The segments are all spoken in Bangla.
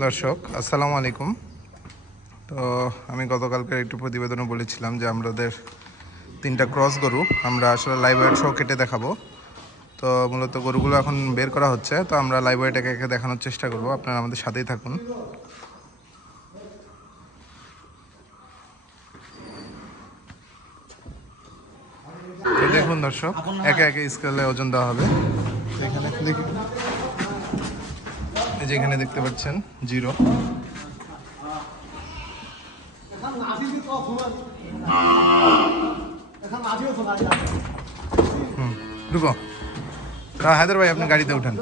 দর্শক আসসালামু আলাইকুম। তো আমি গতকালকে একটু প্রতিবেদনে বলেছিলাম যে আমাদের 3টা ক্রস গরু আমরা আসলে লাইভ ওয়েট সহ কেটে দেখাবো। তো মূলত গরুগুলো এখন বের করা হচ্ছে, তো আমরা লাইভ ওয়েট একে একে দেখানোর চেষ্টা করব, আপনারা আমাদের সাথেই থাকুন। তো দেখুন দর্শক, একে একে স্কেলে ওজন দেওয়া হবে। এখানে দেখি, যেখানে দেখতে পাচ্ছেন 0, ঢুকো। হায়দার ভাই আপনি গাড়িতে উঠেন।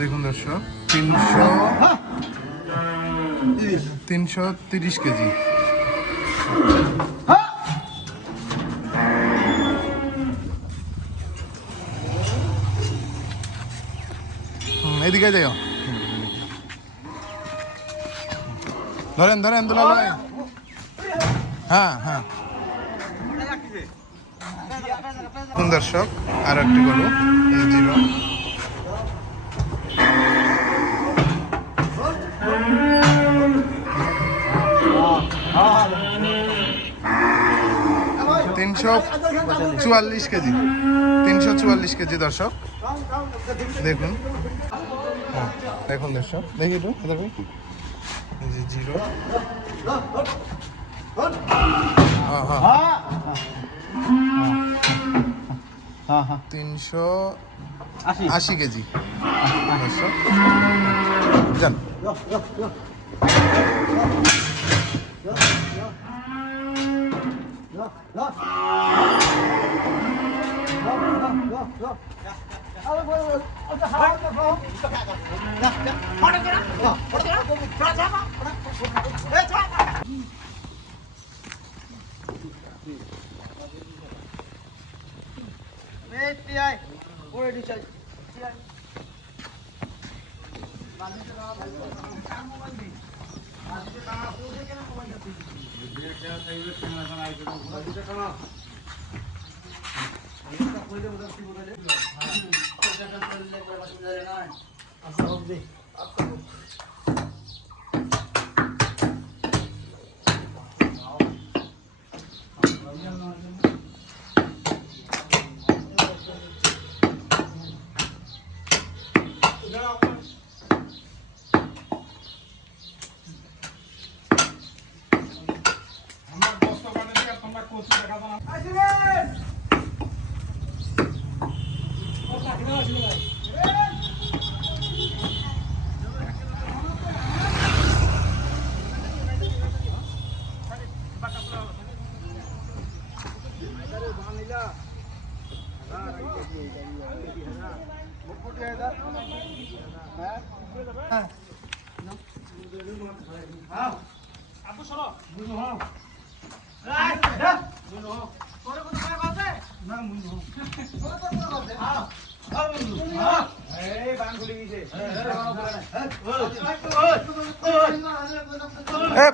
দেখুন দর্শক, 330 কেজি। এদিকে যাও, ধরেন ধরেন দুলাল ভাই। হ্যাঁ হ্যাঁ দর্শক, আর একটি গরু 0। $344 কেজি, 344 কেজি দর্শক। দেখুন দেখুন দর্শক, দেখি একটু 0। হ্যাঁ 380 কেজি দর্শক। যান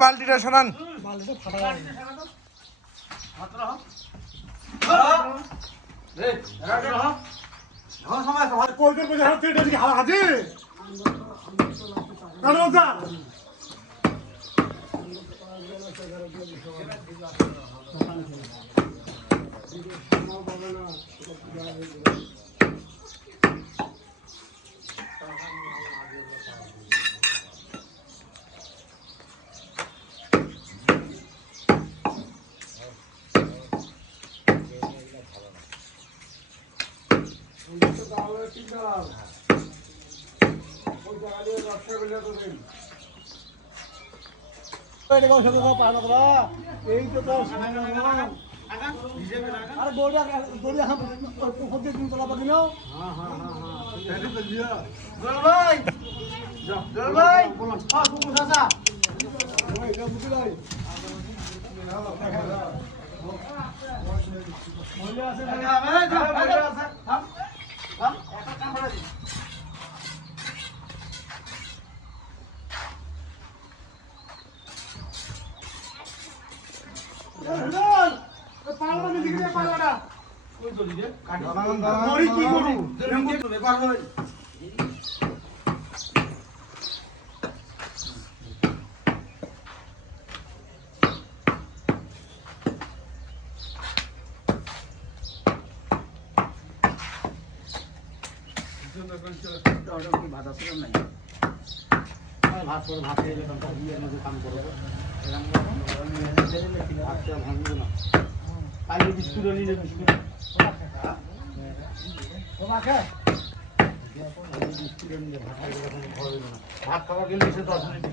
বালতিটা শোনান। ভাত আছে নাই ভাত করে ভাত ইয়ের মধ্যে কাম করবো ভাতটা ভাঙবো না কালি বিস্কুট নিলে বিস্কুট ভাত খাওয়া গেলে এসে 10 মিনিট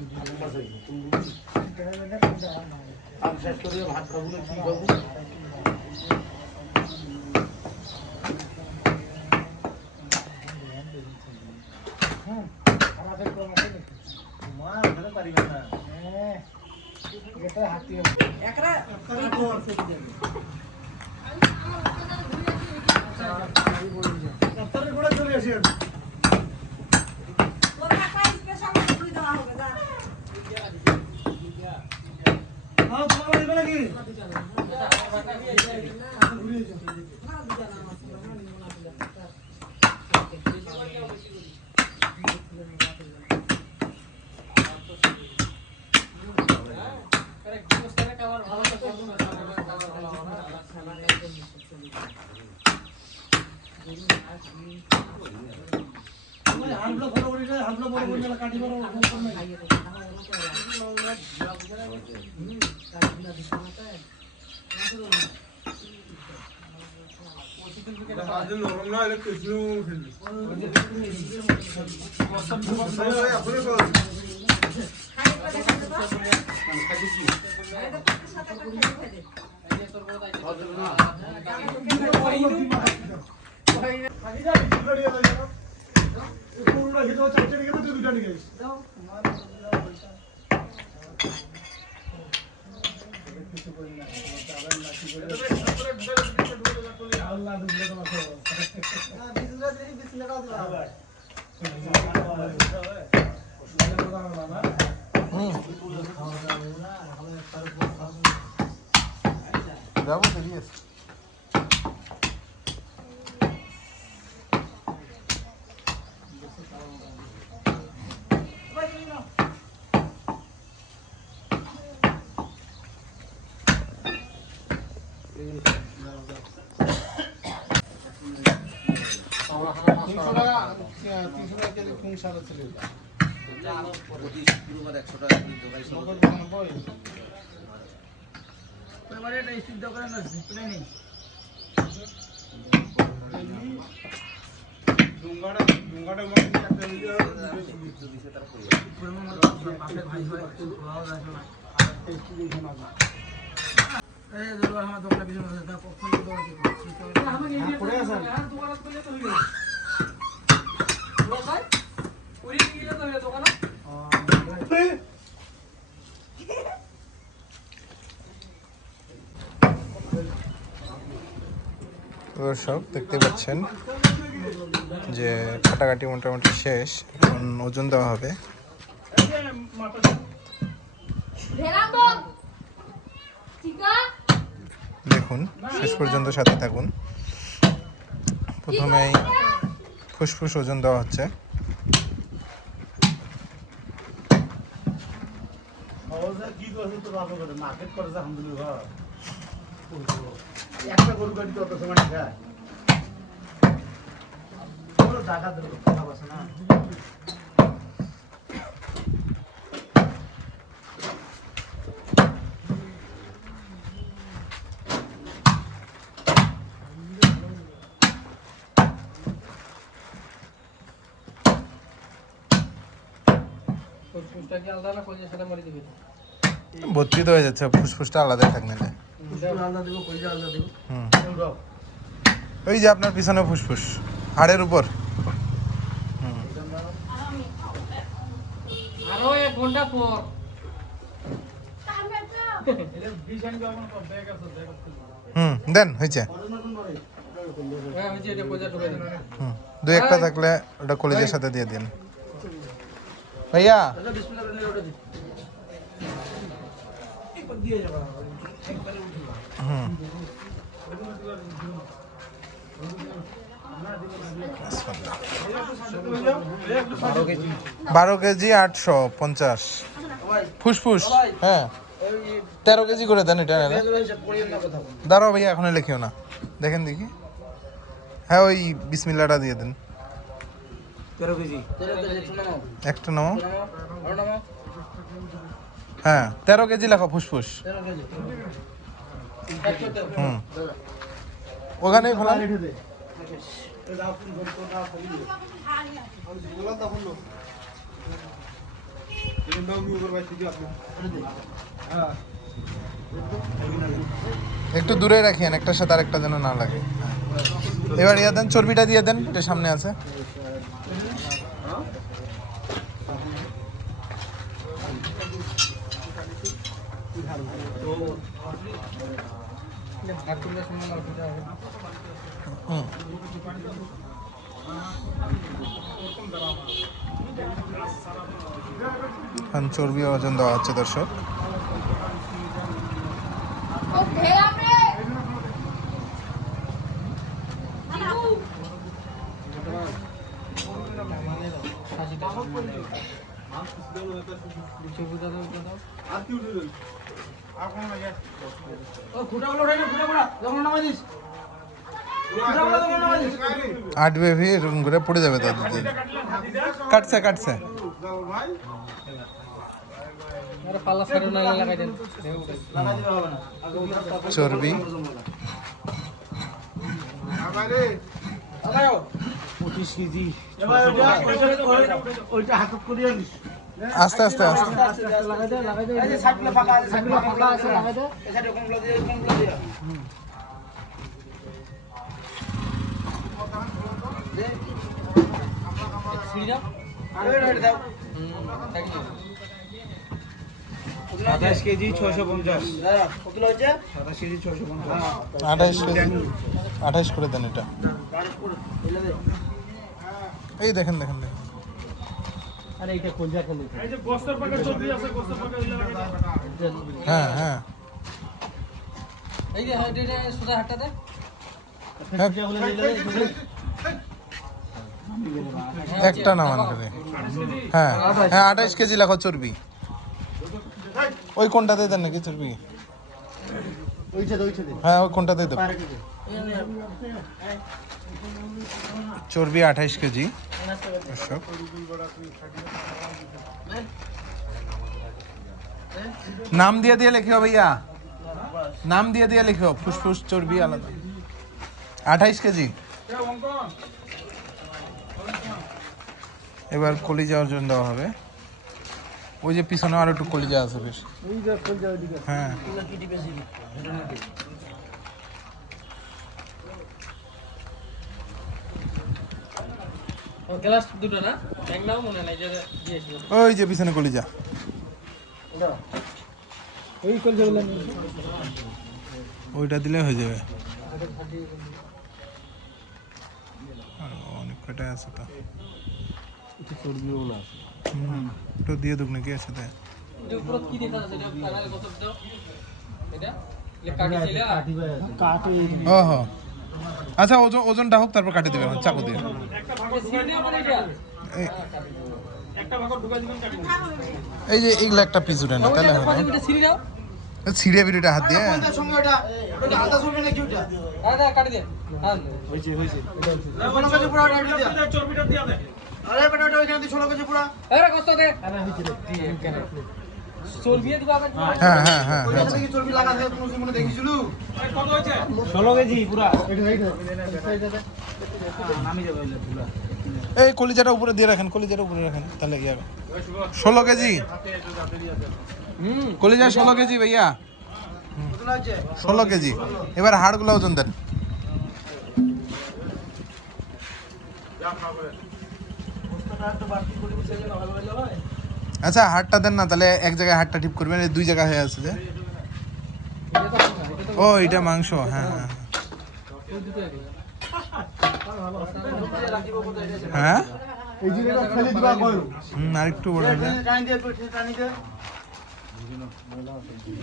কাম শেষ করে ভাত খাবো না কি খাবো চলে আসি যাবো দেরি আছে দর্শক দেখতে পাচ্ছেন যে কাটাকাটি মোটামুটি শেষ, এখন ওজন দেওয়া হবে। দেখুন শেষ পর্যন্ত সাথে থাকুন। প্রথমেই ফুসফুস ওজন দেওয়া হচ্ছে। একটা গরু গাড়ি তো অত সময় যায় জায়গা দেবো খারাপ আছে না ভর্তি হয়ে যাচ্ছে, ফুসফুসটা আলাদা থাক না। ওই যে আপনার পিছনে ফুসফুস হাড়ের উপর। আরো 1 ঘন্টা পর দেন হয়েছে। দুই একটা থাকলে ওটা কলেজের সাথে দিয়ে দিন ভাইয়া। বারো কেজি 850 ফুসফুস। হ্যাঁ 13 কেজি করে দেন এটা। দাঁড়াও ভাইয়া এখন লেখিও না, দেখেন দেখি। হ্যাঁ ওই বিসমিল্লাটা দিয়ে দেন। 13 কেজি একটা নাও। হ্যাঁ 13 কেজি লেখো ফুসফুস। হুম ওখানেই ফেলান। একটু দূরে রাখিয়েন, একটার সাথে আরেকটা যেন না লাগে। এবার ইয়া দেন, চর্বিটা দিয়ে দেন, এটা সামনে আছে। হুম। এখন চর্বি ওজন দেওয়া হচ্ছে দর্শক। আট বেবি এরকম করে পড়ে যাবে তাদের দিন। কাটছে কাটছে। চর্বি 25 কেজি ওইটা হাতত করে আনিস আস্তে আস্তে আস্তে। লাগাই দে এই যে সাইডগুলো ফাঁকা আছে, সাইডগুলো ফাঁকা আছে, লাগাই দে এই সাইডে কোনগুলো দিয়ে কোনগুলো দিয়ে দে সিড়া আরে রাইট দাও 27 কেজি 650 দাদা কত হয়েছে 27 কেজি 650 28 কেজি 28 করে দেন এটা। এই দেখেন দেখেন দেখেন। আরে এটা কোন জায়গা লই এই যে গোস্তের পাকা চর্বি আছে, গোস্তের পাকা হ্যাঁ হ্যাঁ এই যে এটা সুদা হাটটা একটা নামান করে। হ্যাঁ হ্যাঁ 28 কেজি লেখো চর্বি। ওই কোনটাতে দেন নাকি চর্বি? হ্যাঁ ওই কোনটাতে দেব। চর্বি 28 কেজি দর্শক। নাম দিয়ে দিয়ে লিখিও ভাইয়া, নাম দিয়ে দিয়ে লিখিও। ফুসফুস চর্বি আলাদা। 28 কেজি। এবার কলিজা ওজন দেওয়া হবে। ওই যে পিছনে আরো একটু কলিজা আছে বেশ। হ্যাঁ গ্লাস দুটো না ব্যাং নাও মনে নাই যে দিয়েছিল ওই যে পিছনে কলিজা। ওই কলজাগুলো ওইটা দিলে হয়ে যাবে। আর অনেক কটা আছে তো। এটা চর্বিও না আছে একটু দিয়ে দুক নাকি আছে তাই। এটা উপর কি দেখা আছে এটা কালার কত দাও এটা লে কাটি দিলা কাটি ও হো আচ্ছা ওজন ওজনটা হোক তারপর কাটি দেবে চাকু দিয়ে। একটা ভাগ সিনে মানে এটা এই- একটা ভাগ ঢুকাই দিবেন কাটি এই যে এইগুলা একটা পিস উঠে না তাহলে হবে না। এটা সিনে দাও ছিঁড়ে বিড়িটা হাত দিয়ে। সঙ্গে ওটা ওটা আলাদা সঙ্গে নাকি ওটা আরে কাটি দে হ্যাঁ হইছে হইছে এটা 16 কেজি পুরো কাটি দে চর্বিটা দিয়া দে আরে বেটা ওটা ওইখানে 16 কেজি পুরো আরে কষ্ট দে আরে হইছে দিয়ে কেন চর্বি দিবা আবার হ্যাঁ হ্যাঁ হ্যাঁ ওইখানে কি চর্বি লাগাতে তুমি মনে দেখিছিল কত হইছে 16 কেজি পুরো নামি যাবে ওইলা পুরো এই কলিজাটা উপরে দিয়ে রাখেন, কলিজাটা উপরে রাখেন তাহলে কি হবে। 16 কেজি কলিজা 16 কেজি ভাইয়া। 16 কেজি। এবার হাড়গুলো ওজন দেন। আচ্ছা হাড়টা দেন না, তাহলে এক জায়গায় হাড়টা টিপ করবেন, এই দুই জায়গা হয়ে আছে যে। ও এটা মাংস। হ্যাঁ হ্যাঁ হ্যাঁ এই জিনিসটা ফেলে দিবা কই আরেকটু বড় দেন। টানি দে টানি দে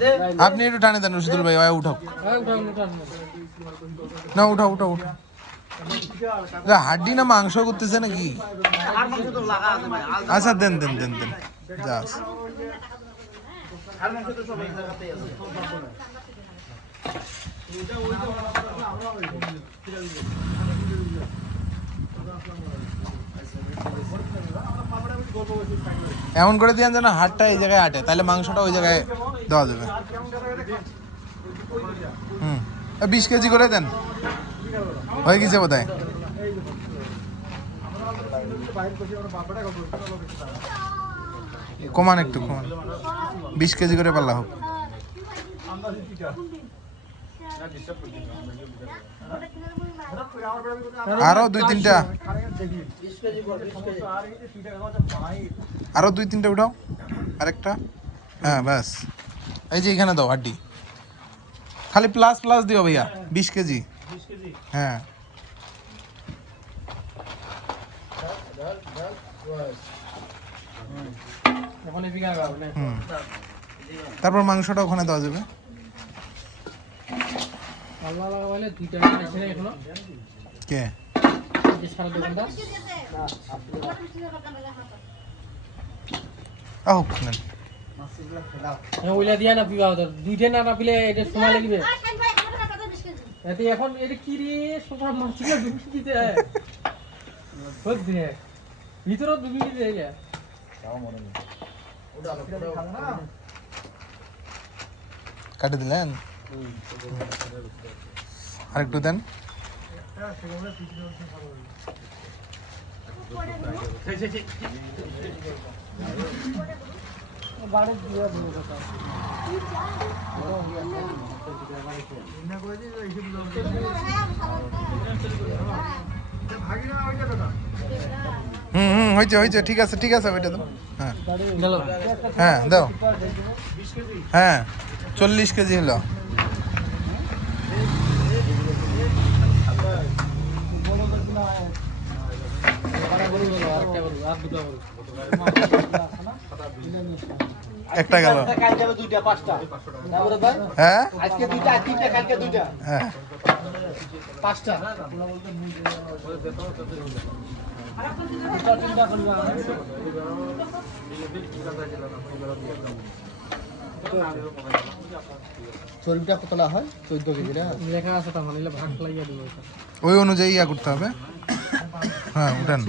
দে আপনি একটু টানে দেন রশিদুল ভাই, উঠাও। উঠাও না উঠাও উঠাও উঠাও হাড্ডি না মাংস করতেছে নাকি আচ্ছা দেন দেন দেন দেন যা আছে। এমন করে দিয়েন যেন হাড়টা এই জায়গায় আটে, তাহলে মাংসটা ওই জায়গায় দেওয়া যাবে। 20 কেজি করে দেন, হয়ে গেছে বোধ হয়। কমান একটু কমান, 20 কেজি করে পাল্লা হোক। আরো 2-3টা, আরো 2-3টা উঠাও, আরেকটা। হ্যাঁ ব্যাস, এই যে এখানে দাও হাড্ডি, খালি প্লাস প্লাস দিও ভাইয়া। 20 কেজি, হ্যাঁ। তারপর মাংসটা ওখানে দেওয়া যাবে। কে ওইলা দিয়া না পিবা, দুইটা না পিলে এটা সময় লাগবে। এতে এখন এটা কি রে সবার মাছগুলো ডুবি দিতে হয়, ভিতরে ডুবি দিতে হয়। কাটে দিলেন, আরেকটু দেন। হয়েছে হয়েছে, ঠিক আছে ঠিক আছে, ওইটা দাও। হ্যাঁ হ্যাঁ দাও, হ্যাঁ 40 কেজি হলো। একটা গেল, হ্যাঁ আজকে দুইটা, তিনটা, কালকে দুইটা, হ্যাঁ 5টা। চর্বিটা কত না হয়? 14 কেজি না লেখা আছে, তো মানে ভাগ লাগিয়ে দেবো, ওই অনুযায়ী ইয়া করতে হবে। হ্যাঁ উঠান,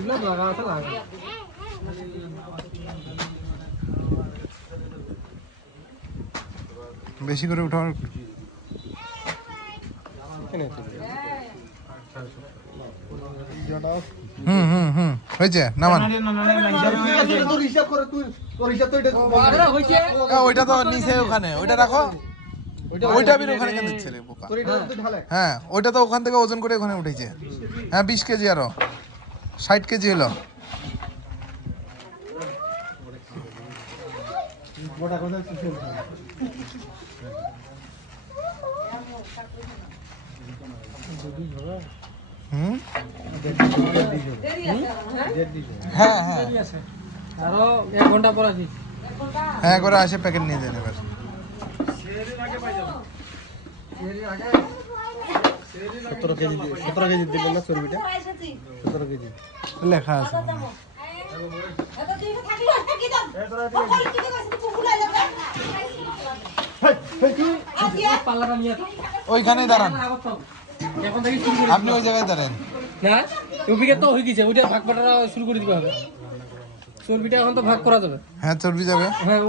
বেশি করে উঠাও। হয়েছে নামান। ওইটা তো নিচে ওখানে, ওইটা রাখো, ওইটা বের ওখানে কেন দিচ্ছে রে বোকা? হ্যাঁ ওইটা তো ওখান থেকে ওজন করে ওখানে উঠেছে। হ্যাঁ 20 কেজি, আরো 60 কেজি হলো। হ্যাঁ হ্যাঁ আরো 1 ঘন্টা পর আসি। হ্যাঁ করে আসে, প্যাকেট নিয়ে যান এবার। 17 কেজি দিলেন না চর্বিটা? 17 কেজি লেখা আছে। ওইখানেই দাঁড়ান, আপনি ওই জায়গায় দাঁড়ান। না ওইদিকে তো হয়ে গেছে, ওইটা ভাগ বাটা শুরু করে দিতে হবে। চর্বিটা এখন তো ভাগ করা যাবে। হ্যাঁ চর্বি যাবে,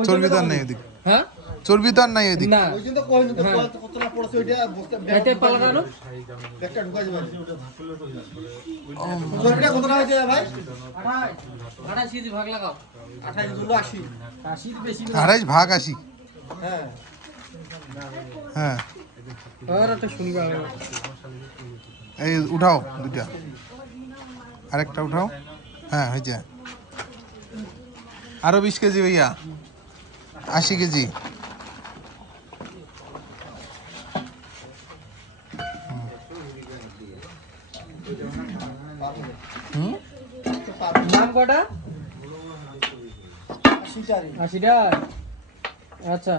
চর্বি তো আর নাই ওদিক। হ্যাঁ চর্বি তো আর নাই ওদিক। না ওই জন্য তো কইনি তো কতটা পড়ছে ওইটা এটা পালাটা না একটা ঢুকাই যাবে। চর্বিটা কতটা হয়েছে ভাই? 28 কেজি ভাগ লাগাও। 28 গুলো 80 বেশি না, 28 ভাগ 80। হ্যাঁ হ্যাঁ আর একটা শুনবা, এই উঠাও দুইটা, আরেকটা উঠাও। হ্যাঁ হয়েছে, আরো 20 কেজি ভাইয়া, 80 কেজি। নাম কটা? 80টা। আচ্ছা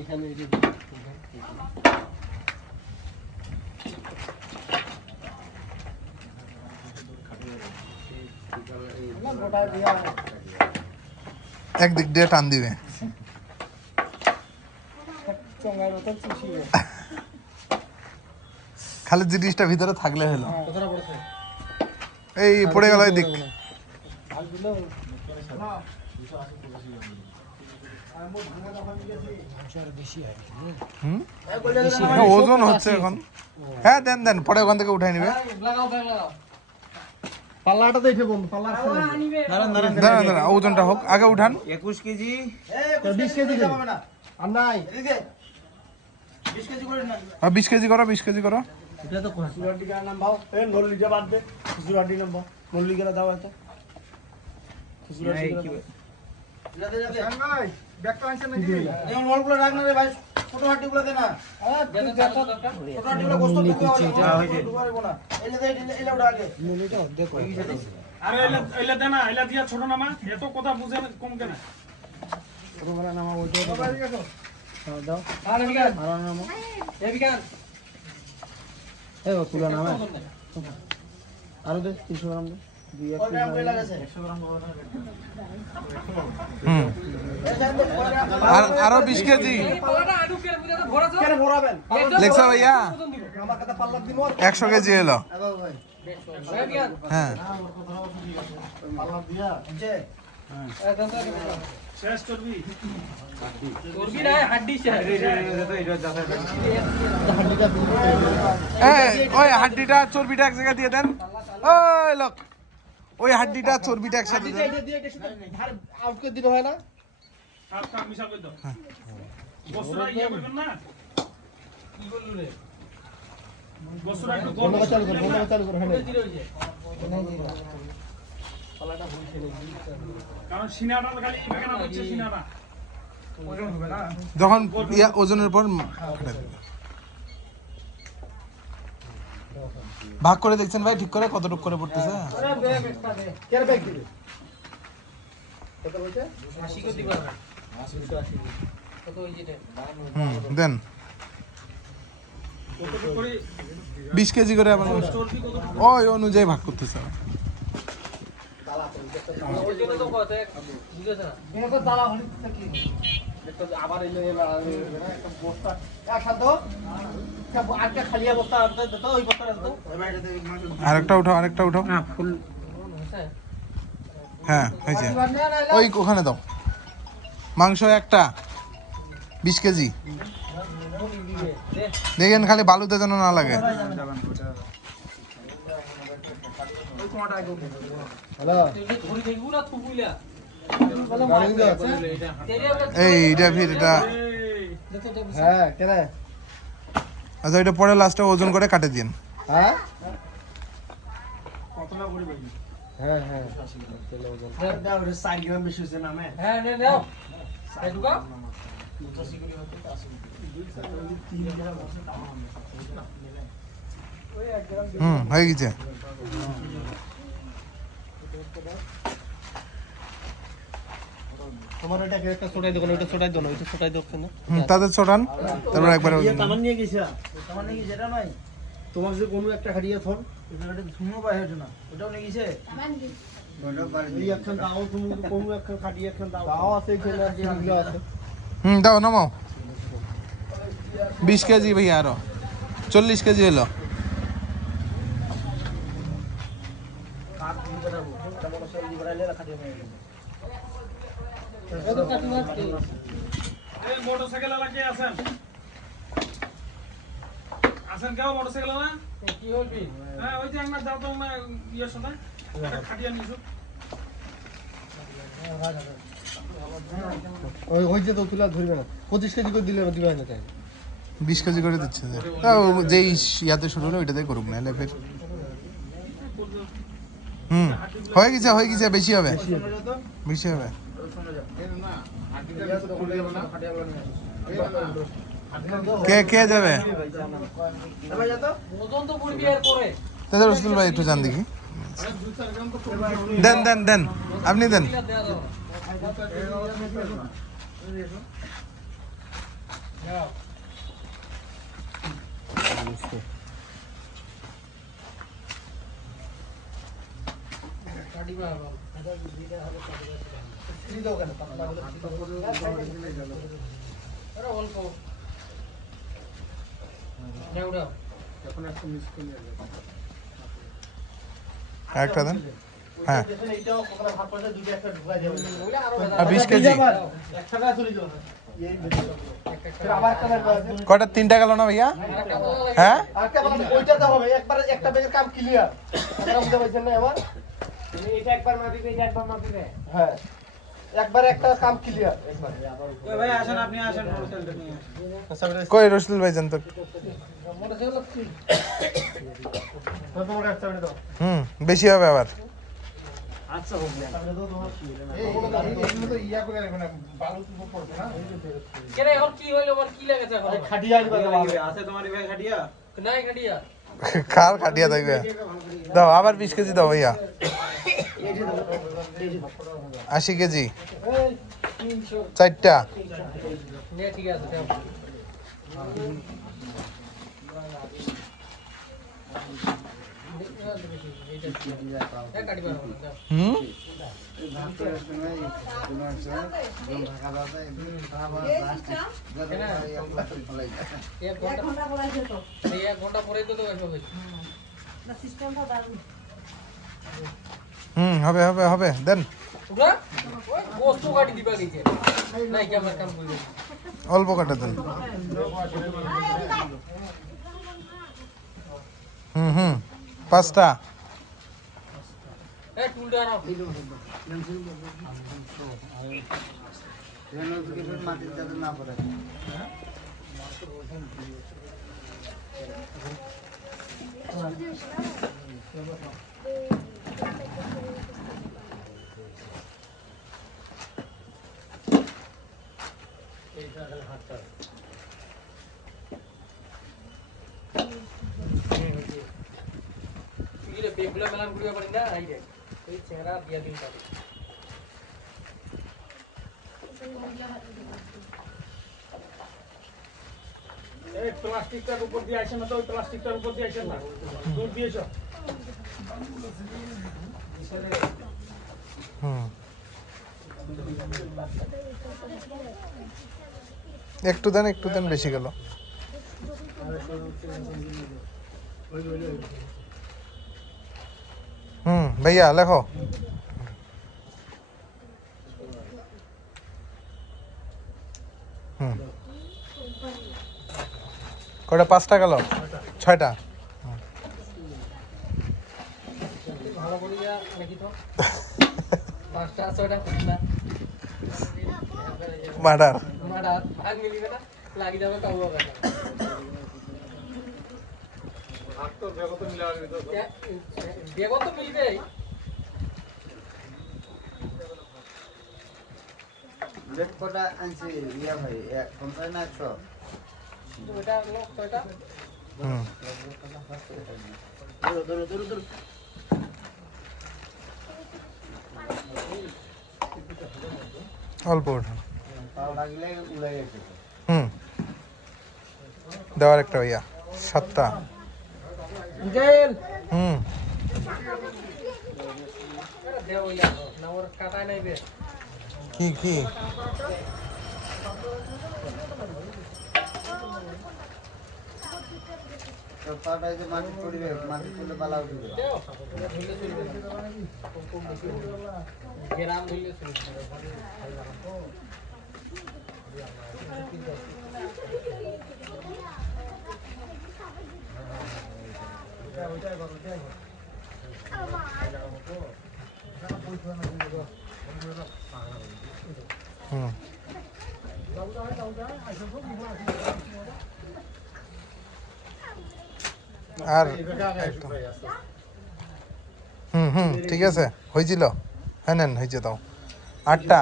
এখানে একদিক দিয়ে টান দিবে খালি জিনিসটা ভিতরে থাকলে হলো এই পড়ে গেল এই দিক ওজন হচ্ছে এখন হ্যাঁ দেন দেন পরে ওখান থেকে উঠাই নিবে পাল্লাটা দেখে বন্ধু পাল্লা দাঁড়ান দাঁড়ান ওজনটা হোক আগে উঠান 21 কেজি 20 কেজি হবে না আর নাই এদিকে 20 কেজি করে না 20 কেজি করো 20 কেজি করো এটা তো খুচুরাটি কার নাম ভাও এ নল্লিটা বাদ দে খুচুরাটি নাম ভাও নল্লিটা দাও এটা খুচুরাটি যাতে যাতে ভাই ব্যাগটা আনছেন নাকি এই নলগুলো রাখ না রে ভাই ছোট হাড্ডিগুলো দে না ছোট হাড্ডিগুলো কষ্ট করতে পারবো না এই যে এলা ওটা আগে নল্লিটা দেখো আরে এলা দে না এলা দিয়া ছোট নামা এত কথা বুঝে কম কেন ছোট বড় নামা ওইটা দাও আরে বিকান আর নামা এ বিকান এ তুলা নামা আরো দে 300 গ্রাম দে 100 গ্রাম আর আরো 20 কেজি লেখছো ভাইয়া 100 কেজি এলো হ্যাঁ শেষ করবি ওই হাড্ডিটা চর্বিটা এক জায়গায় দিয়ে দেন ওই লোক ওই হাড্ডিটা চর্বিটা একসাথে দেন আউট করে দিলে হয় না কাট কাট মিশা কই দাও বসরা ইয়া করবেন না কি বললু রে বসরা একটু গোল চালু কর হ্যাঁ কারণ সিনাটা খালি এখানে হচ্ছে সিনাটা ওজন হবে না যখন ওজনের পর কাটা দেবে। ভাগ করে দেখছেন ভাই ঠিক করে কতটুকু করে পড়তেছে আরে ব্যাগ একটা দে কেন ব্যাগ দিবে কত বলছে 80 কত দিবা 80 কত ওই যেটা দেন কত করে 20 কেজি করে আবার চর্বি কত ওই অনুযায়ী ভাগ করতেছে ওই জন্য তো কত বুঝেছ না এটা তো দালা হলি কি এটা আবার এলো একটা বস্তা একসাথে আটটা খালি বস্তা আনতে তো ওই বস্তাটা দাও আরেকটা উঠাও না ফুল হ্যাঁ হয়েছে ওই ওখানে দাও মাংস একটা 20 কেজি দেখেন খালি বালুতে যেন না লাগে হ্যালো এইটা ফির এটা হ্যাঁ কেন আচ্ছা এটা পরে লাস্টে ওজন করে কাটে দিন হ্যাঁ কতটা করে ভাই হ্যাঁ হ্যাঁ দাও রে 4 গ্রাম বেশি হচ্ছে না হ্যাঁ নে নাও এই দুকা হয়ে গেছে তোমার এটা একটা ছোটাই দোকান ওটা ছোটাই দোকান ওইটা ছোটাই দোকান তাদের চড়ান তারপর একবার তামান নিয়ে গেছে তামান নিয়ে গেছে এটা নাই তোমার যে কোনো একটা খাড়িয়ে থন এটা শুনো পাই হতো না ওটাও নিয়ে গেছে এই একখান দাও তুমি কোনো একখান খাড়িয়ে একখান দাও আছে এখানে যেগুলো আছে দাও নামাও 20 কেজি ভাই আরো 40 কেজি এলো এই মোটরসাইকেল আলা কে আছেন আছেন কেউ মোটরসাইকেল আলা কি হলবি হ্যাঁ ওই যে আমরা যাও তো না ইয়ের সাথে খাটিয়া নিছো ওই যে তো তুলা ধরবে না 25 কেজি করে দিলে দিবা না তাই 20 কেজি করে দিচ্ছে তাও যেই ইয়াতে শুরু হলো ওইটাতে করুক না এলে ফের হয়ে গেছে বেশি হবে কে যাবে তাদের রসুল ভাই একটু জান দেখি দেন আপনি দেন কাটি বা স্ত্রী দাও কেন পাতলা হলে আরে অল্প নেউড়া এখন একটা মিস করে একটা দেন হ্যাঁ এইটাও আমরা ভাগ করে দুটো একটা ঢুকাই দেব ওইলা আরো আর 20 কেজি একটা না চলে যাবে এই ফির আবার একটা লাগবে কয়টা 3টা গেল না ভাইয়া হ্যাঁ আরেকটা বানাবো ওইটাতে হবে একবার একটা ব্যাগের কাম ক্লিয়ার আপনারা বুঝতে পারছেন না এবার এটা একবার মাপিবে এটা একবার মাপিবে হ্যাঁ একবার একটা কাম ক্লিয়ার একবার ওই ভাই আসেন আপনি আসেন মোটরসাইকেলটা নিয়ে কই রসুল ভাই জান তো মোটরসাইকেল লাগছে তোমার কাছে চাবি দাও বেশি হবে আবার আচ্ছা হোক না চাবি দাও তোমার এই তো ইয়া করে রাখবে না বালু তো পড়বে না কেরে এখন কি হইলো আমার কি লাগেছে এখন খাটিয়া আছে তোমার ভাই খাটিয়া নাই খাটিয়া কার খাটিয়া থাকবে দাও আবার 20 কেজি দাও ভাইয়া 80 কেজি 4টা নে ঠিক আছে দাও হবে হবে হবে দেন অল্প কাটা দেন পাঁচটা বেগুলা মেলান গুড়িয়া পারি না আই রে এই চেহারা বিয়া দিন পারি এই প্লাস্টিকটার উপর দিয়ে আসেন না তো ওই প্লাস্টিকটার উপর দিয়ে আসেন না দূর দিয়েছ একটু দেন বেশি গেল ভাইয়া লেখো কয়টা 5টা গেল 6টা ভালো করিয়া নাকি তো 5টা 6টা না মার্ডার মাডা ভাগ মিলিবে না লাগি যাবে কাউয়া কাটা ভাগ তো বেগত মিলাবে তো বেগত মিলবে রেড কোটা আনছি ইয়া ভাই 50 না 100 ওটা লোক কয়টা ধরো অল্প ওঠা পাও লাগলে উড়ে গেছে দেওয়ার একটা ভাইয়া 7টা গেল দেও ইয়া না ওর কাটা নাইবে কি তো পাটাই যে মাটি পড়বে মাটি পড়লে বালা উঠবে দেও ধুইলে চলবে গ্রাম ধুইলে চলবে আর ঠিক আছে হয়েছিল হ্যাঁ নেন হয়েছে তাও 8টা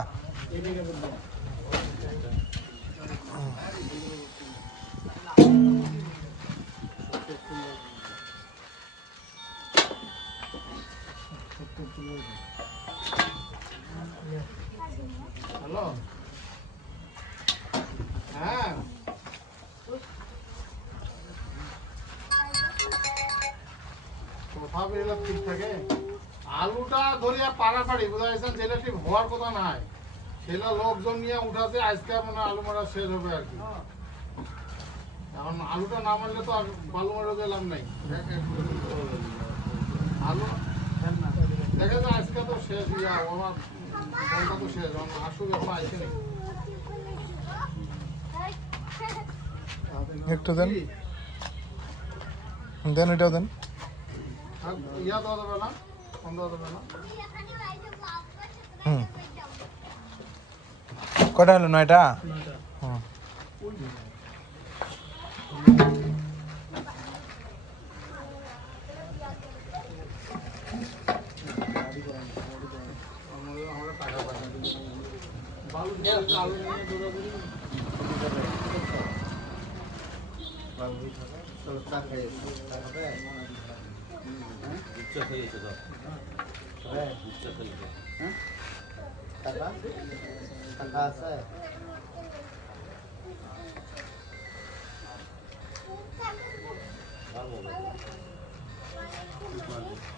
হ্যালো হ্যাঁ কথা বলে ঠিক থাকে আলুটা ধরিয়া পাড়াপাড়ি বুঝাইছেন, যেটা ঠিক হওয়ার কথা নাই সেটা লোকজন নিয়ে উঠাতে আজকে মানে আলু মারা শেষ হবে আর কি। এখন আলুটা না মারলে তো আর বালু মারা গেলাম নাই। আলু দেখা যায় আজকে তো শেষ ইয়া আমার ফলটা তো শেষ, আসলে এখন আইসে নাকি একটু দেন দেন, এটাও দেন। ইয়া দেওয়া যাবে না, ফোন দেওয়া যাবে না। হুম, কটা হলো? 9টা। হুম, আমরা টাকা পাঠাই বালু দিয়ে আলু নিয়ে দৌড়াদৌড়ি টাকা আছে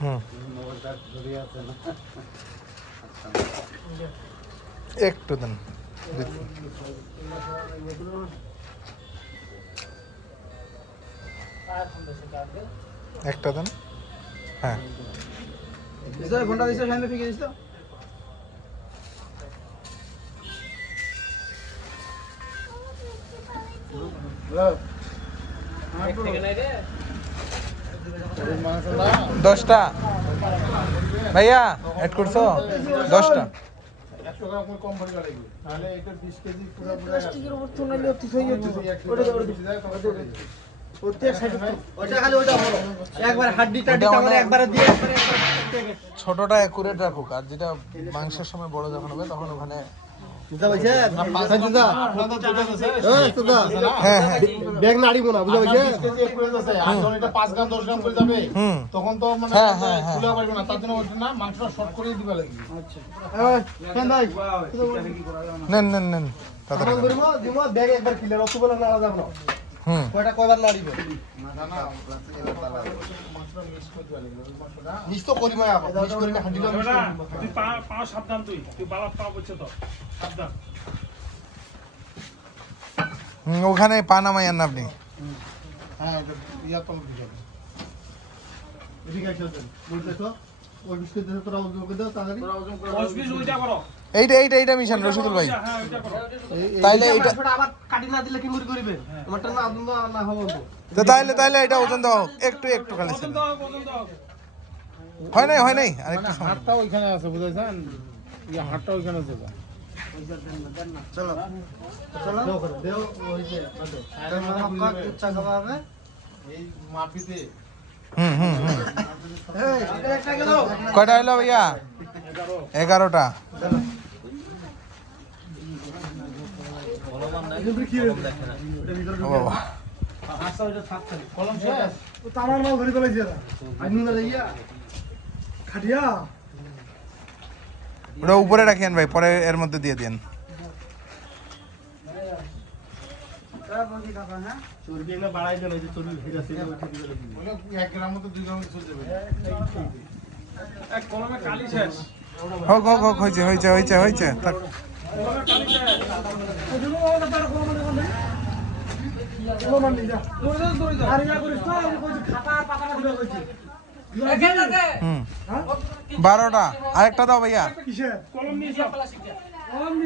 হুম, মোবাইলটা ধরে আছে না একটু দেন। একটা দেন। হ্যাঁ, ফোনটা দিছো সামনে ফিকে দিছো মাংসটা 10টা ভাইয়া অ্যাড করছো? 10টা। 100 গ্রাম করে কম ভরে লাগবে, তাহলে এটা 20 কেজি পুরো পুরো প্লাস্টিকের উপর তো নালে অতি হয়ে যেত ওটা ওটা ওতে 60 ওটা খালি ওটা হলো একবার হাড্ডিটা ডিটা করে একবারে দিয়ে একবারে ছোটটা অ্যাকুরেট রাখুক, আর যেটা মাংসের সময় বড় যখন হবে তখন ওখানে। বুঝা পাইছে পাঁচ বুঝা হ্যাঁ হ্যাঁ, ব্যাগ নাড়িব না বুঝা পাইছে 20 কেজি এক করে যাচ্ছে, আর যখন এটা 5 গ্রাম 10 গ্রাম করে যাবে হুম, তখন তো মানে হ্যাঁ, হ্যাঁ, হ্যাঁ। খুলে পারবে না, তার জন্য ওটা না মাংসটা শর্ট করে দিবা লাগবে। আচ্ছা কেন ভাই নেন নেন নেন তাড়াতাড়ি তখন দেন। করব দিম ব্যাগ একবার ক্লিয়ার অত বলে নাড়া যাব না হুম, কয়টা কয়বার নাড়িব না না মাংসটা মিক্স করে দিবা লাগবে, ওই মাংসটা মিস তো করি মায়া মিস করি না হাড্ডিটা মিস বেটা, করি তুই পা সাবধান, তুই বালা পা বলছে তো সাবধান। ওখানে পা নামাইয়েন না আপনি। হ্যাঁ এটা ইয়া তো দিতে হবে। ঠিক আছে বলতে তো ওই বিস্কুট দিয়ে তোরা ওজন করে দাও তাড়াতাড়ি অসবিস ওইটা করো। এইটা মিশান রশিদুল ভাই। হ্যাঁ ওইটা করো। তাইলে এইটা মাংসটা আবার কাটি না দিলে কি করে করিবে আমারটা না আদম না হবে তো তাইলে এটা ওজন দাও, একটু খালি ছিল। পছন্দ দাও, পছন্দ দাও। হয় নাই আরেকটু সময়। হাতটা ওইখানে আছে বুঝাইছেন, ইয়া হাতটা ওইখানে আছে। চলো চলো দেও করে দেও ওই যে আরে মামা কত ইচ্ছা খাওয়া হবে এই মাপিতে হুম হুম হুম। এই একটা গেল কয়টা হলো ভাইয়া? 11টা। ও বাবা, আচ্ছা ওটা থাক খালি কলম শেষ। ও তামার মাল ধরে ফেলাইছে এরা আইনু না যাইয়া খাটিয়া ওটা উপরে রাখিয়েন ভাই, পরে এর মধ্যে দিয়ে দেন। চর্বি এগুলো বাড়াই দেন এই যে চর্বি ভিড় আছে এগুলো ঠিক করে দিন বলে 1 গ্রাম মতো 2 গ্রাম চলে যাবে। এক কলমে কালি শেষ। হোক হয়েছে থাক। কলমে কালি শেষ। হুম, 12টা। আরেকটা দাও ভাইয়া। কলম নিয়ে যাও। আমি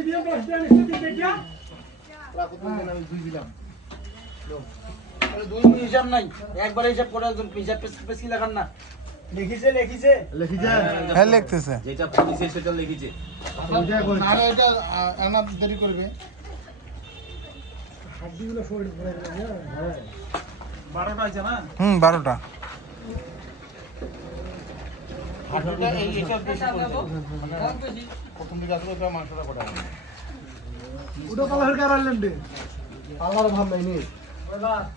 দুই দিলাম দুই হিসাব নাই, একবার হিসাব করে একদম হিসাব পেছি লাগান না। লিখি যা হ্যাঁ লিখতেছে। নাহলে এটা আনা দেরি করবে। হাড্ডিগুলো ফোল্ড করে দিলাম হ্যাঁ 12টা আছে না? হুম, 12টা। হাতটা এই হিসাব বেশি করে দাও। প্রথম দিকে আসলে তো মাংসটা কটা হবে। ওটা পালা হরকার আনলেন দে পালার ভাব নাই নি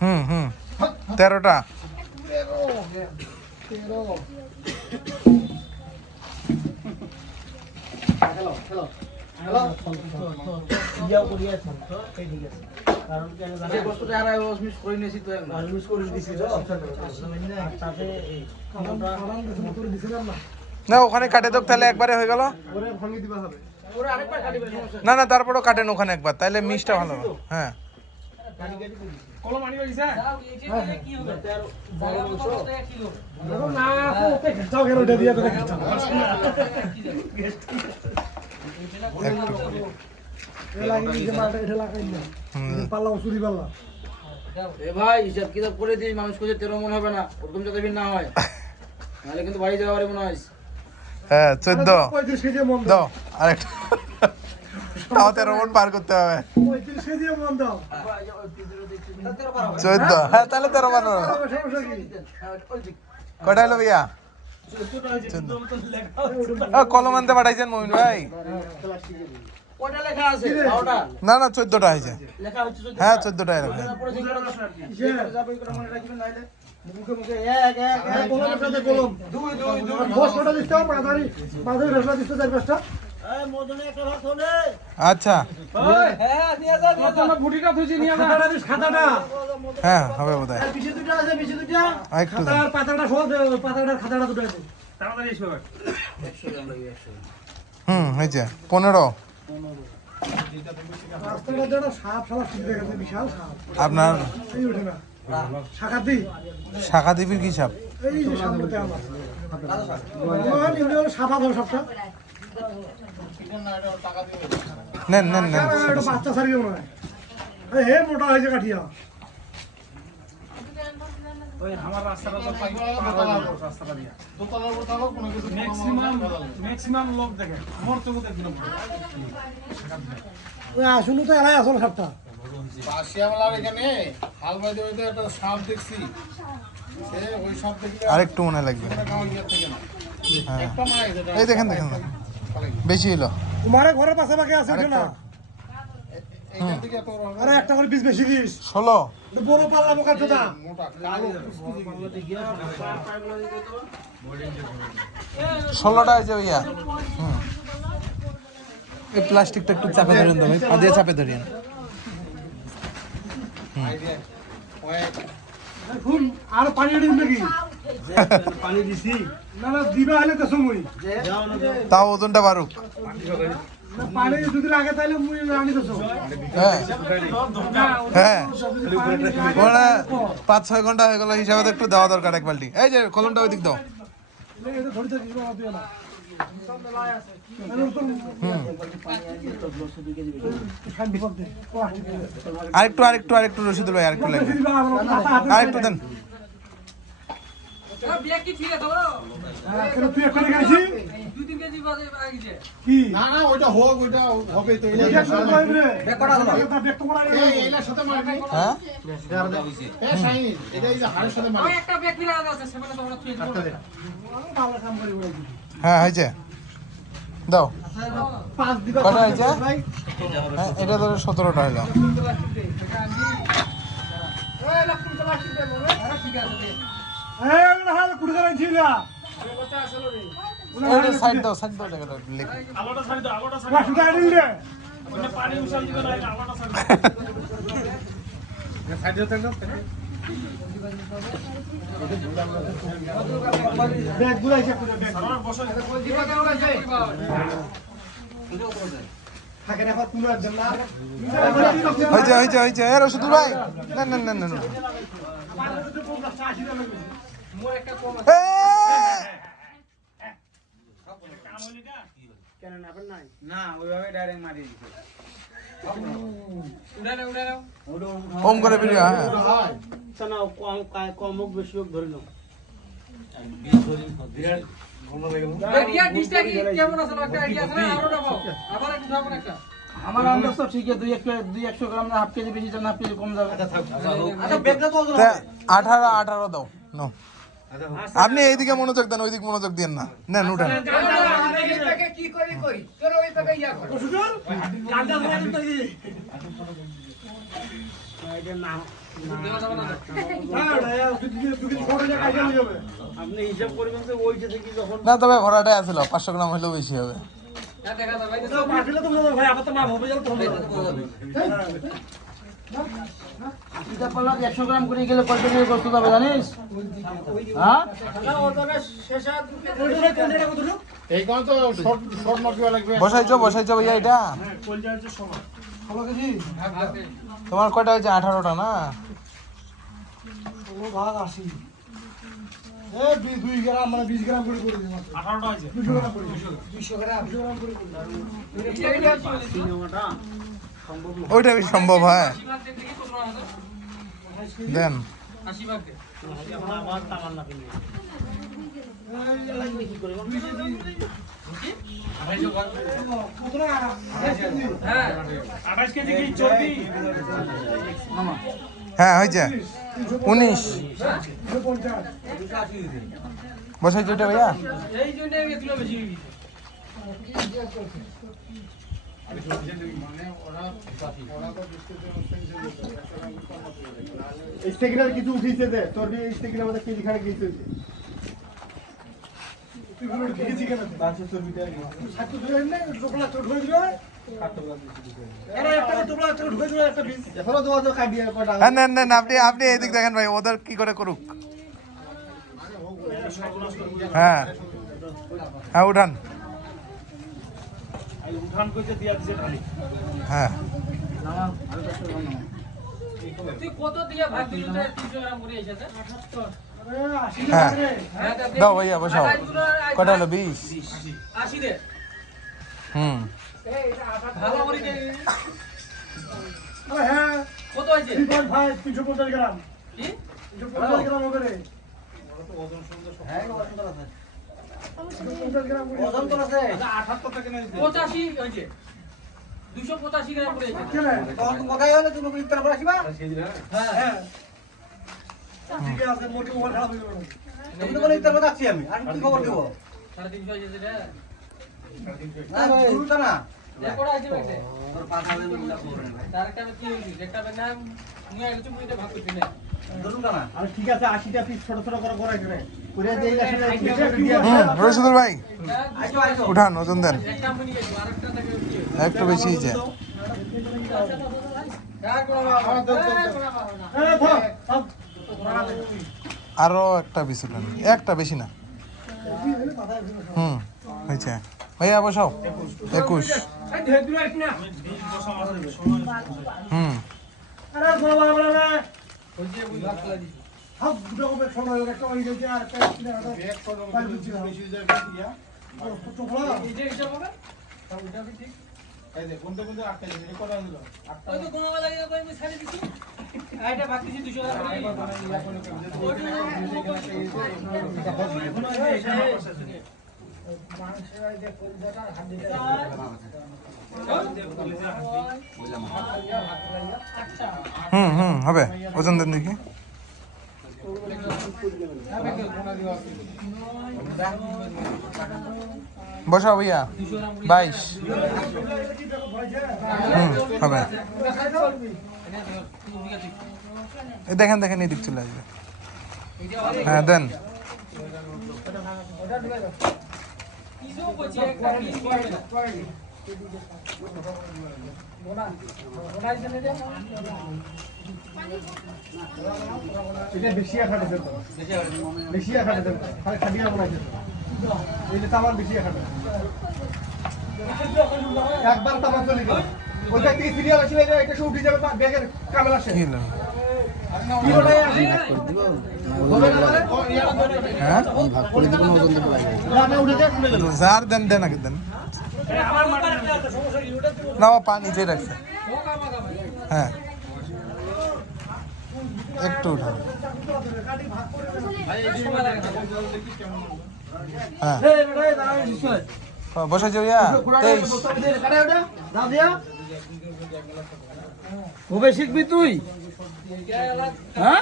হুম 13টা। হ্যালো ইয়া করিয়া তো এই ঠিক আছে কারণ কেন জানা এই বস্তুটা আর মিস করে নিয়েছি তো একবার। মিস করে দিছি তো তাতে এই কারণ করে দিছিলাম না না ওখানে কাটে তো তাহলে একবারে হয়ে গেল। ওরা আরেকবার কাটিবে সমস্যা না না তারপরেও কাটেন ওখানে একবার, তাহলে মিষ্টিটা ভালো হবে। হ্যাঁ কলম আনি পাইছে কি হবে জায়গা মতো টাকা কিলো এ ভাই হিসাব কিতাব করে দিই, মানুষ খুঁজে 13 মন হবে না, ওরকম যাতে ভিন্ন না হয়, নাহলে কিন্তু বাড়ি যাওয়ার মনে হয়। হ্যাঁ 14 দাও আরেকটা, তাও 13 মন পার করতে হবে। 14 হ্যাঁ তাহলে 13 বানো। কটা হলো ভাইয়া? 14 কলম আনতে পাঠাইছেন মমিন ভাই? কয়টা লেখা আছে? 12টা না না 14টা হয়েছে। লেখা হচ্ছে 14টা। হ্যাঁ 14টা এরকম। তারপরে যেগুলো যাবে করে মনে রাখবেন, নাইলে মুখে মুখে এক এক এক কলমের সাথে কলম দুই দুই দুই 10টা দিতে হবে, মাঝারি রসলা দিতে 4-5টা। এই মদনে একটা ভাত হলে আচ্ছা হ্যাঁ নিয়ে যা নিয়ে যা, বুটিটা তুই নিয়ে যা খাতাটা হ্যাঁ হবে বোধহয়। আর পিছে দুটো আছে, পিছে দুটো একটু দেন। পাতাটা সহজ, পাতাটা খাতাটা দুটো আছে। তাড়াতাড়ি এসো 100 গ্রাম লাগবে, 100 হয়েছে 15। রাস্তাটা যেটা সাপ সাপ শুনতে গেছে, বিশাল সাপ আপনার এই ওঠে না শাখা দিই শাখা দিবির কি সাপ? এই যে সামনেতে আমার আমার ইন্ডিয়ার সাপা ধর সবটা নেন নেন নেন। একটা বাচ্চা ছাড়িয়ে মনে হয় এই হে মোটা হয়েছে কাঠিয়া ওই আমার রাস্তাটা তো রাস্তাটা দিয়া দোতলার উপর থাকো, কোনো কিছু ম্যাক্সিমাম লোক দেখে মোর তো দেখবেন ওই আসলে তো এলাই আসল সাপটা পাশিয়াওয়ালার এখানে হাল বাইতে বাইতে একটা সাপ দেখছি, সে ওই সাপ দেখলে আরেকটু মনে লাগবে। আমার ইয়ে থেকে না হ্যাঁ একটা মারা গেছে, এই দেখেন দেখেন দেখেন। বেশি হলো। তোমারে ঘরের পাশাপাশি আছে ওঠে না এইখান থেকে এত বড় হবে, আরে একটা করে বীজ বেশি দিস 16 বড় পাল্লা বোকার চোদা মোটা কালো 16টা হয়েছে ভাইয়া। এই প্লাস্টিকটা একটু চাপে ধরেন তো ভাই, পা দিয়ে চাপে ধরেন। শুন আর পানি দিন নাকি পানি দিছি না না দিবা হলে তো সময় তাও ওজনটা বাড়ুক। না পানি দুদিন আগে তাইলে মুই আনি তো হ্যাঁ হ্যাঁ 5-6 ঘন্টা হয়ে গেল হিসাবে তো একটু দেওয়া দরকার এক বালতি। এই যে কলমটা ওই দিক দাও। এটা ধরে থাকি বাবা দিও না আরেকটু আরেকটু আরেকটু রশিদুল ভাই আরেকটু লাগবে, আরেকটু দেন। তুই একটা গেছি কি না না ওইটা হোক, ওইটা হবে তো এইলার সাথে মারবি। হ্যাঁ হ্যাঁ শাইন, এটা এই যে হাড়ের সাথে মারবি। হ্যাঁ হয়েছে দাও। পাঁচ দিবা কটা হয়েছে? হ্যাঁ এটা ধরো 17টা হলো। সাইড দাও সাইড দাও জায়গাটা লিখে। আলোটা ছাড়ি দাও, আলোটা ছাড়ি দাও, ওখানে পানি উছাল দিবে না, আলোটা ছাড়ি দাও। সাইড দাও তো ব্যাগ গুলাইছে আমার বসে থাকে না আবার কুলার জন্য হয়েছে হয়েছে হয়েছে। এ রশিদুল ভাই নেন নেন নেন নেন। এ! না ওইভাবে ডাইরেক্ট মারি দিছে ওম করে ভিডিও। হ্যাঁ কম হোক বেশি হোক ধরে নাও আমার আন্দাজ তো ঠিক আছে, 200 গ্রাম না হাফ কেজি বেশি, না হাফ কেজি কম যাবে। আচ্ছা বেগটা তো 18 দাও নো। আপনি এইদিকে মনোযোগ দেন, ওইদিকে মনোযোগ দেন না। নেন উঠেন। আপনি হিসাব করবেন যে ওই যে থেকে যখন না তবে ভরাটাই আসলো 500 গ্রাম হলেও বেশি হবে। পাঠিলে তো ভাই আবার তো মাপ হবে আশিটা পাল্লা 100 গ্রাম করে গেলে কত টাকা গোস্ত হবে জানিস? হ্যাঁ এই কারণে তো শর্ট মাপিয়া লাগবে। বসাইছো ভাইয়া এটা কলজা হচ্ছে সমান 16 কেজি তোমার কয়টা হয়েছে 18টা না ও ভাগ 80 এ 2 গ্রাম মানে 20 গ্রাম করে দিই মাত্র 18টা হয়েছে 200 গ্রাম করে 200 গ্রাম করে ওইটা বেশি সম্ভব হয় দেন আবার তামান্না কিনে কত না 28 কেজি কি চর্বি হ্যাঁ হয়েছে 19 250 বসাইছো এটা ভাইয়া এই জন্য এগুলো বেশি মানে ওরা তো স্টেকিনার কিছু উঠিছে দে তোর বি স্টেকিনার মধ্যে কেজি খানে গিয়েছে তুই বলে দেখেছি কেন 500 মিটার 700 ধরে নে টোপলা ছোট হয়ে যাবে আরে একটা টোপলা ছোট হয়ে যাবে একটা পিস এখনো তো তো কাটিয়ে কটা হ্যাঁ নেন আপনি এদিক দেখেন ভাই ওদের কি করে করুক হ্যাঁ হ্যাঁ উঠান এই উঠান কইতে দিয়া দিছে খালি হ্যাঁ তুই কত দিয়ে ভাগ দিলি 300 গ্রাম করে এসেছে 78 আরে 80 হ্যাঁ রে দাও ভাইয়া বসাও কটা হলো 20 80 দে হুম ভালো করে দে আরে হ্যাঁ কত হয়েছে 3.5 350 গ্রাম কি 350 গ্রাম হবে রে হ্যাঁ ওজন আছে 350 গ্রাম করে ওজন তো আছে 78 টাকা কিনে 85 হয়েছে 285 গ্রাম করে এসেছে কেন তখন কোথায় হলো তুমি ইফতার করে আসবা হ্যাঁ হ্যাঁ ঠিক আছে মোটি ওভার খারাপ হয়ে যাবে তুমি তো বলে ইফতার করে আসছি আমি আর কি খবর দেব 350 হয়েছে রে না শুরুটা না রেকর্ড আছে বেটে তোর 5000 মিলা খবর নাই তার একটা কি হইছে একটা নাম নিয়ে গেছে মুইতে ভাগ করতে না ধরুটা না আর ঠিক আছে 80টা পিস ছোট ছোট করে করে করে করে দেই রশিদুল ভাই আইছো আইছো উঠান ওজন দেন একটা মনি গেছে আরেকটা থেকে একটু বেশি হয়েছে কার কোন বাবা এই ধর সব আরো একটা বেশি উঠান একটা বেশি না হুম হয়েছে ভাইয়া বসাও 21 হুম আরে বাবা বাবা হইছে ওই ভাগ করে দিছি সব দুটো হবে সময় একটা হয়ে গেছে আর একটা কিনে হাতে পাই দিচ্ছি না টোপলা এই যে হিসাব হবে সব উঠা কি ঠিক ওই তো কোনা লাগে কই আমি ছাড়ি দিছি আইটা ভাগ দিছি 200 হুম হবে ওজন দেন দেখি বসাও ভাইয়া 22 হবে এই দেখেন এদিক চলে আসবে হ্যাঁ দেন কিছু কইছে একটা কি করবে না এটা বেশি খাটে তো বেশি খাটে তো খালি খাটিয়া বানাইছে এটা তামার বেশি খাটে একবার তামার চলে গেল ওইটা কি সিরিয়াল আসলে এটা সব উঠে যাবে ব্যাগের কামেল আসে কি হলো কি বলে হ্যাঁ না উঠে যায় উঠে গেল জার দেন আগে দেন না পা নিচে রাখছে হ্যাঁ একটু উঠান হ্যাঁ বসা যাইয়া 23 ওকে শিখবি তুই হ্যাঁ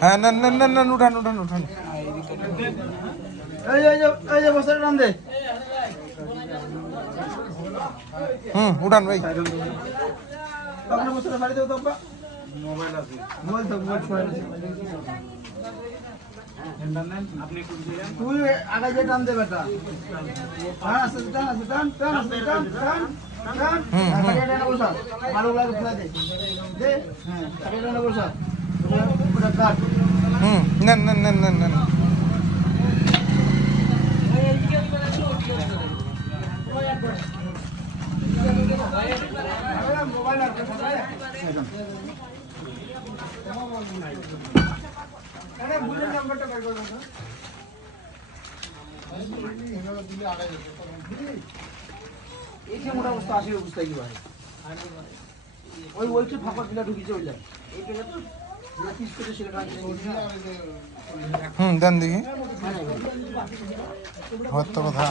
হ্যাঁ নেন উঠান এই যে বসার নাম দে উঠান ভাই আপনার বসার বাড়ি দেও তো আব্বা মোবাইল আছে মোবাইল ছয় তুই আগে যে টান দে বেটা টান আছে টান হুম হুম কাটিয়ে না বসা ভালো লাগে ফেলা দে দে হ্যাঁ কাটিয়ে না বসা ওটা কাট হুম নেন নেন নেন নেন নেন এই যে মোটা অবস্থা আসে অবস্থা কি ভাই ওই ফাঁকা পিলা ঢুকিছে ওই এই পেলে তো পিস করে সেটা হুম দেন দেখি হওয়ার তো কথা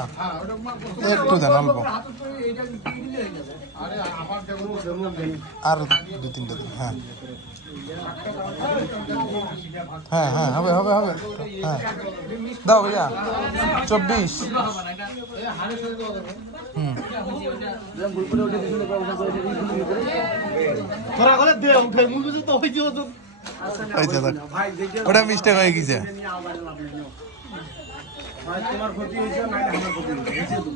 একটু দেন অল্প আর 2-3টা দিন হ্যাঁ হ্যাঁ হ্যাঁ হবে হবে হবে হ্যাঁ দাও ভাইয়া 24 হুম তোরা করে দে উঠে মুই বুঝি তো হইছে তো হয়েছে দেখ ওটা মিস্টেক হয়ে গেছে ভাই তোমার ক্ষতি হইছে না আমার ক্ষতি হইছে তো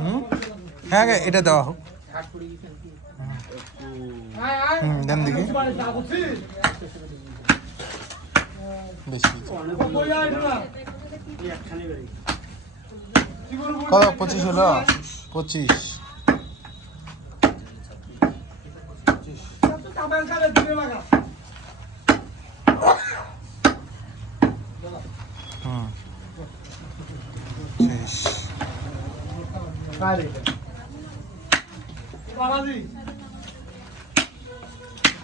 হুম হ্যাঁ এটা দেওয়া হোক হুম দেন দেখি বেশি কত 25 হলো 25 হুম শেষ আরে বাবাজি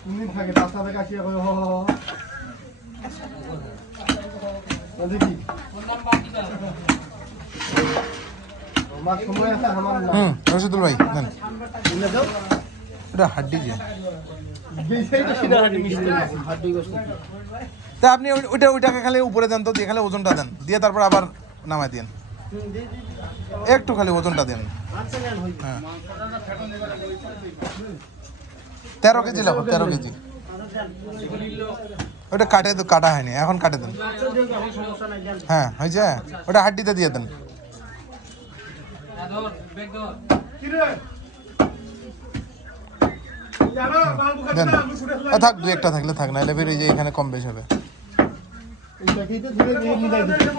তুমি থাকে রাস্তাতে কাছে হ হ দেখি আমার সময় আছে আমার না হুম রশিদুল ভাই নেন বুঝলে তো এটা হাড্ডি যে সেইটা সেটা হাঁটি মিশে হাঁটি বসে তা আপনি ওইটাকে খালি উপরে দেন তো দিয়ে খালি ওজনটা দেন দিয়ে তারপর আবার নামাই দেন একটু খালি ওজনটা দেন হ্যাঁ 13 কেজি লাগবে 13 কেজি ওটা কাটা হয়নি এখন কাটে দেন হ্যাঁ হয়েছে ওটা হাড্ডিতে দিয়ে দেন দেন থাক 2-1টা থাকলে থাক না এলে এই যে এখানে কম বেশি হবে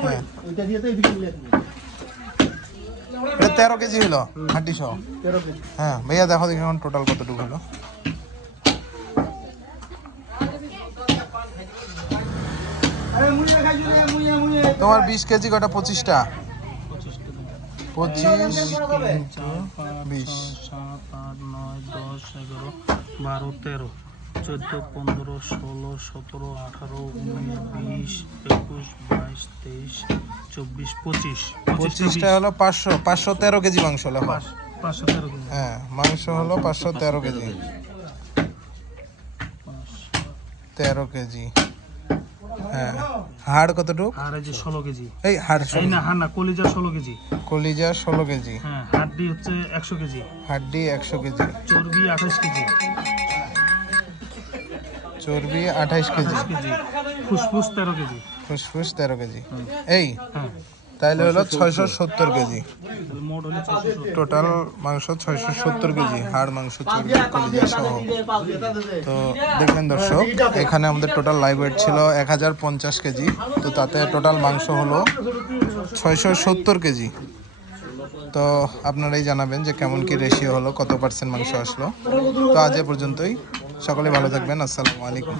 হ্যাঁ ওইটা দিয়ে তো এদিকে মিলে এটা 13 কেজি হলো হাড্ডি সহ 13 কেজি হ্যাঁ ভাইয়া দেখো দেখি এখন টোটাল কতটুকু হলো আরে মুড়ি দেখাই দিলে মুড়ি তোমার 20 কেজি কটা 25টা 25 20 7, 8, 9, 10, 11, 12, 13, 14, 15, 16, 17, 18, 19, 20, 21, 22, 23, 24, 25টা হলো 513 কেজি মাংস হলো 513 কেজি। হ্যাঁ মাংস হলো 513 কেজি 13 কেজি হ্যাঁ হাড় কতটুকু আর এই যে 16 কেজি। এই হাড় এই না হাড় না, কলিজা 16 কেজি। কলিজা 16 কেজি হ্যাঁ, হাড্ডি হচ্ছে 100 কেজি। হাড্ডি 100 কেজি চর্বি 28 কেজি। চর্বি 28 কেজি কেজি। ফুসফুস 13 কেজি। ফুসফুস 13 কেজি এই হ্যাঁ, তাইলে হলো 670 কেজি মোট হলো 670। টোটাল মাংস 670 কেজি হাড় মাংস চর্বি কলিজা সহ তো দেখবেন দর্শক এখানে আমাদের টোটাল লাইভ ওয়েট ছিল 1050 কেজি তো তাতে টোটাল মাংস হলো 670 কেজি তো আপনারাই জানাবেন যে কেমন কি রেশিও হলো কত পার্সেন্ট মাংস আসলো তো আজ এ পর্যন্তই সকলে ভালো থাকবেন আসসালামু আলাইকুম